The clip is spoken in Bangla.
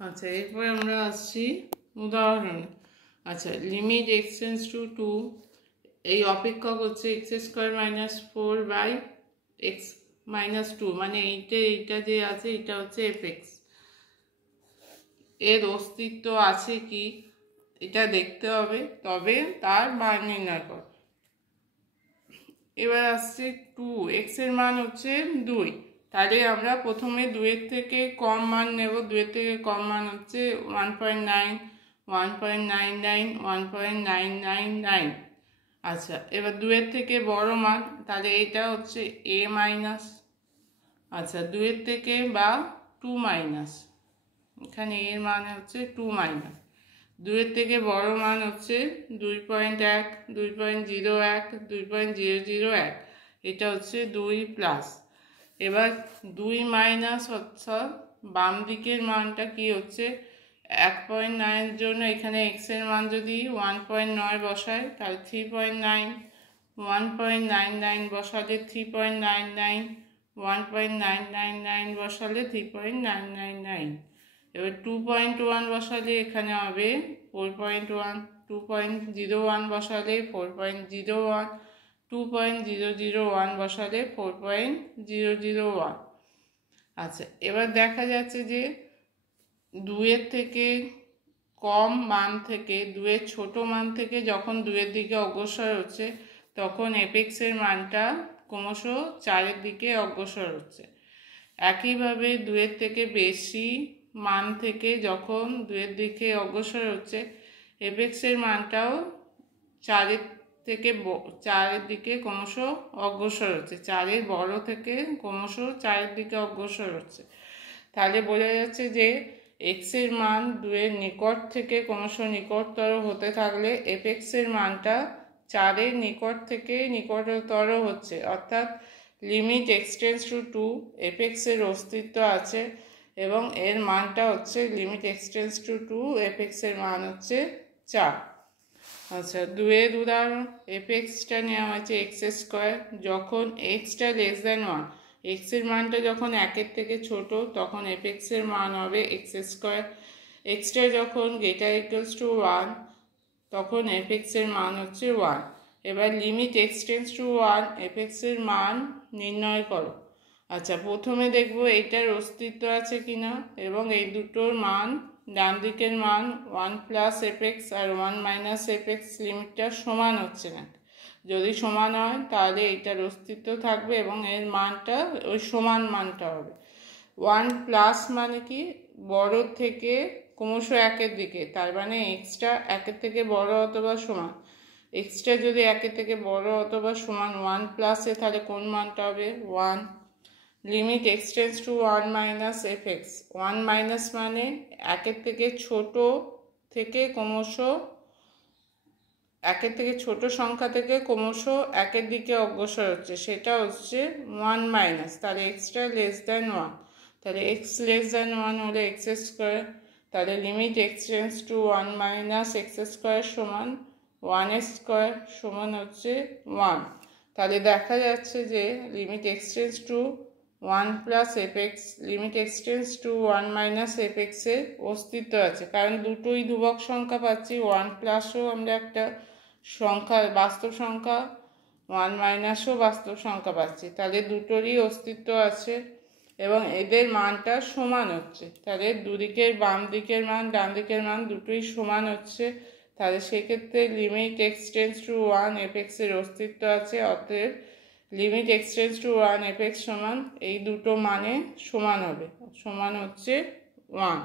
আচ্ছা, এরপরে আমরা আসছি উদাহরণে। আচ্ছা, লিমিট এক্স টেন্ডস টু 2, এই অপেক্ষা করছে এক্স স্কোয়ার মাইনাস 4/x-2, মানে এইটা যে আছে এটা হচ্ছে এফ(x). এর অস্তিত্ব আছে কি এটা দেখতে হবে, তবে তার মান নির্ণয় কর। এবার আসছে 2x এর মান হচ্ছে 2, তাহলে আমরা প্রথমে 2-এর থেকে কম মান নেব। 2-এর থেকে কম মান হচ্ছে 1.9, 1.99, 1.999। আচ্ছা, এবার 2-এর থেকে বড় মান, তাহলে এটা হচ্ছে a মাইনাস। আচ্ছা, 2-এর থেকে বা 2 মাইনাস, এখানে এর মান হচ্ছে 2 মাইনাস। 2-এর থেকে বড় মান হচ্ছে 2.1, 2.01, 2.001, এটা হচ্ছে 2 প্লাস। এবার 2 মাইনাস অর্থাৎ বাম দিকের মানটা কি হচ্ছে 1.9 এর জন্য এখানে x এর মান যদি 1.9 বসায় তাহলে 3.9, 1.99 বসালে 3.99, 1.999 বসালে 3.999। এবার 2.1 বসালে এখানে হবে 4.1, 2.01 বসালে 4.01, 2.001 বসালে 4.001। আচ্ছা, এবার দেখা যাচ্ছে যে 2-এর থেকে কম মান থেকে, 2-এর ছোট মান থেকে যখন 2-এর দিকে অগ্রসর হচ্ছে তখন এফ(x) এর মানটা ক্রমশ 4-এর দিকে অগ্রসর হচ্ছে। একইভাবে 2-এর থেকে বেশি মান থেকে যখন 2-এর দিকে অগ্রসর হচ্ছে এফ(x) এর মানটাও 4-এর দিকে ক্রমশ অগ্রসর হচ্ছে। 4-এর বড় থেকে ক্রমশ 4-এর দিকে অগ্রসর হচ্ছে। তাহলে বোঝা যাচ্ছে যে x এর মান 2-এর নিকট থেকে ক্রমশ নিকটতর হতে থাকলে এফ(x) এর মানটা 4-এর নিকট থেকে নিকটতর হচ্ছে, অর্থাৎ লিমিট x টেন্ডস টু 2, এফ(x) এর অস্তিত্ব আছে এবং এর মানটা হচ্ছে লিমিট x টেন্ডস টু 2, এফ(x) এর মান হচ্ছে 4। আচ্ছা, 2-এর উদাহরণ, এফ(x)টা নেওয়া হয়েছে x², যখন x টা লেস দেন 1, x এর মানটা যখন 1-এর থেকে ছোট তখন এফ(x) এর মান হবে x², x টা যখন >= 1 তখন এফ(x) এর মান হচ্ছে 1। এবার লিমিট x টেন্ডস টু 1, এফ(x) এর মান নির্ণয় করো। আচ্ছা, প্রথমে দেখব এইটার অস্তিত্ব আছে কিনা এবং এই দুটোর মান, ডান দিকের মান 1 প্লাস এফ(x) আর 1 মাইনাস এফ(x) লিমিটটা সমান হচ্ছে না। যদি সমান হয় তাহলে এইটার অস্তিত্ব থাকবে এবং এর মানটা ওই সমান মানটা হবে। 1 প্লাস মানে কি বড় থেকে ক্রমশ 1-এর দিকে, তার মানে x-টা 1-এর থেকে বড় অথবা সমান। x-টা যদি 1-এর থেকে বড় অথবা সমান 1 প্লাসে, তাহলে কোন মানটা হবে 1। Limit x tends to 1 minus f), 1 minus মানে 1-এর থেকে ছোট থেকে ক্রমশ 1-এর থেকে ছোট সংখ্যা থেকে ক্রমশ 1-এর দিকে অগ্রসর হচ্ছে, সেটা হচ্ছে 1 মাইনাস। তাহলে x-টা লেস দেন 1, তাহলে x লেস দেন 1 হলে x², তাহলে limit x tends to 1 minus x² সমান 1² সমান হচ্ছে 1। তাহলে দেখা যাচ্ছে যে limit x tends to 1 plus f), limit x tends to 1 minus f) এর অস্তিত্ব আছে, কারণ দুটোই ধ্রুবক সংখ্যা পাচ্ছি। 1 প্লাসও আমরা একটা সংখ্যা, বাস্তব সংখ্যা, 1 মাইনাসও বাস্তব সংখ্যা পাচ্ছি, তাহলে দুটোরই অস্তিত্ব আছে এবং এদের মানটা সমান হচ্ছে। তাহলে দুদিকের বাম দিকের মান ডান দিকের মান দুটোই সমান হচ্ছে, তাহলে সেক্ষেত্রে লিমিট x টেন্ডস টু 1, এফ(x) এর অস্তিত্ব আছে। অতএব লিমিট x টেন্ডস টু 1, এফ(x) সমান এই দুটো মানে সমান হবে, সমান হচ্ছে 1।